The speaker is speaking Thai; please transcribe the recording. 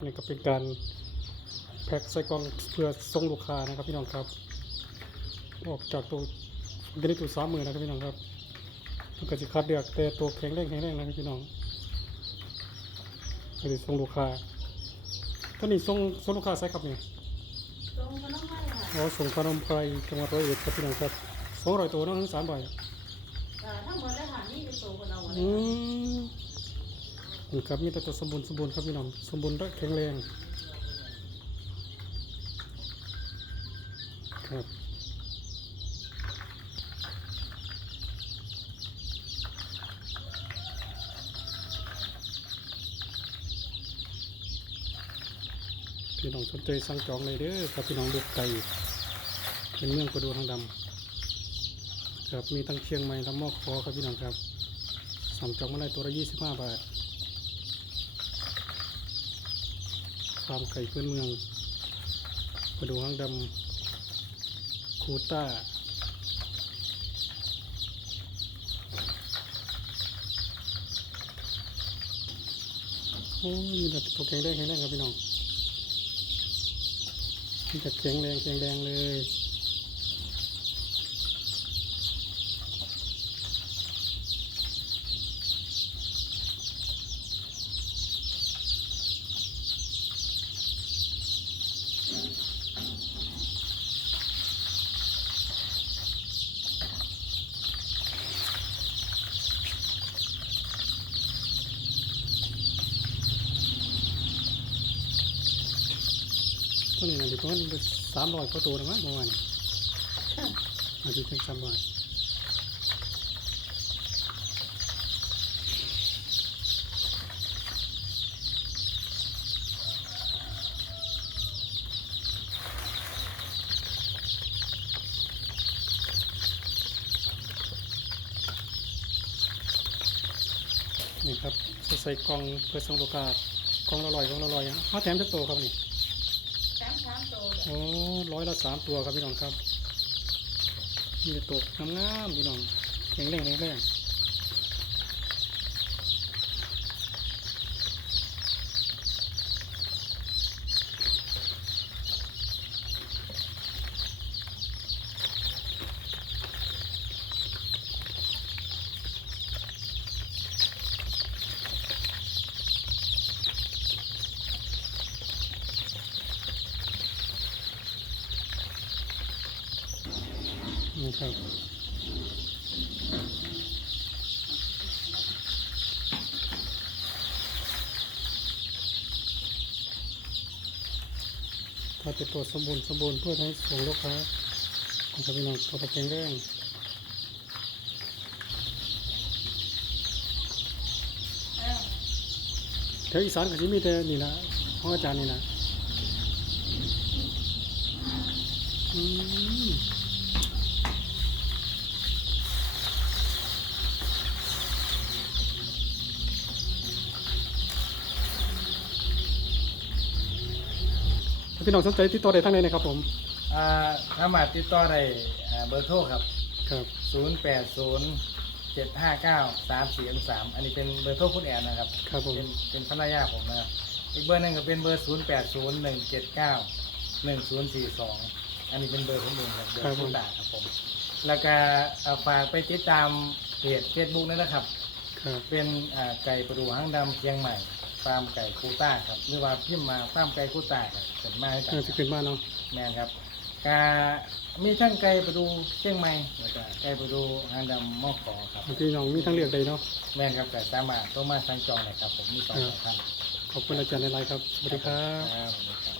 นี่ก็เป็นการแพ็คใส่กล่องเพื่อส่งลูกค้านะครับพี่น้องครับ ออกจากตัวกระดิ่งตัวสามมือนะครับพี่น้องครับมันก็จะคัดเลือกแต่ตัวแข็งแรงแข็งแรงนะครับพี่น้องก็จะส่งลูกค้าตอนนี้ส่งส่งลูกค้าใส่ครับนี่ตรงก็ต้องให้ค่ะอ๋อส่งขนมไพรจังหวัดร้อยเอ็ดครับพี่น้องครับสองร้อยตัวเน้องทั้งสามใบเอ่อทั้งหมดได้ค่ะนี่เป็นตัวคนเอาหมดเลอืยม นี่ครับมีแต่ตัวสมบูรณ์สมบูรณ์ครับพี่น้องสมบูรณ์และแข็งแรงครับพี่น้องสนใจสั่งจองเลยเด้อครับพี่น้องลูกไก่เป็นเมืองประดูทางดำครับมีทั้งเชียงใหม่ทั้งมอกคอครับพี่น้องครับสั่งจองมาได้ตัวละยี่สิบห้าบาท ฟาร์มไก่พื้นเมืองประดูห้างดำคูต้า โอ้มีแต่ตัวแข็งแรงแข็งแรงครับพี่น้องมีแต่แข็งแรงแข็งแรงเลย ตันี้นะเดี๋ยวมันสามร้อยกว่าตัวนะมั้งประมาณนี้อาจจะเป็นสามร้อยนี่ครับใส่กล่องเพื่อส่งโลกค้ากล่องละร้อยกล่องละร้อยอะเขาแถมจะโตวครับนี่ สามตัวโอ้ร้อยละสามตัวครับพี่น้องครับ มีแต่ตกงามๆพี่น้องแข็งแรงแข็งแรง นี่ครับถ้าเป็นตัวจสมบูรณ์สมบูรณ์เพื่อให้ส่งลูกค้าของพี่น้องตัวแข็งแรงเออแถวอีสานก็จะมีแต่นี่นะห้องอาจารย์นี่นะอืม พี่น้องสนใจติดต่อได้ทางไหนนะครับผมอ่าสามารถติดต่อได้อ่าเบอร์โทรครับ ครับ0 8 0 7 5 9 3 4 3อันนี้เป็นเบอร์โทรคุณแอนนะครับ ครับผมเป็นเป็นภรรยาผมนะครับอีกเบอร์หนึงก็เป็นเบอร์ 0 8 0 1 7 9 1 0 4 2 อันนี้เป็นเบอร์ผมเองครับเบอครับร์ผมคุณตาครับผม แล้วก็อ่าฝากไปติดตามเพจเฟซบุ๊กนั่นนะครับ ครับเป็นอ่าไก่ประดูหางดำเชียงใหม่ ฟาร์มไก่คูต้าครับหรือว่าพิมพ์มาฟาร์มไก่คูต้าครับเสร็จมาให้ตาเออที่ขึ้นมาเนาะแมนครับกามีทั้งไก่ประดูเชียงใหม่แล้วก็ไก่ประดูหางดำมอกขอครับ พี่น้องมีทางเลือกใดเนาะแมนครับแต่สามารถโทรมาสั่งจองเลยครับผมมีสองสายพันธุ์ขอบคุณอาจารย์ในไลน์ครับสวัสดีครับ ครับ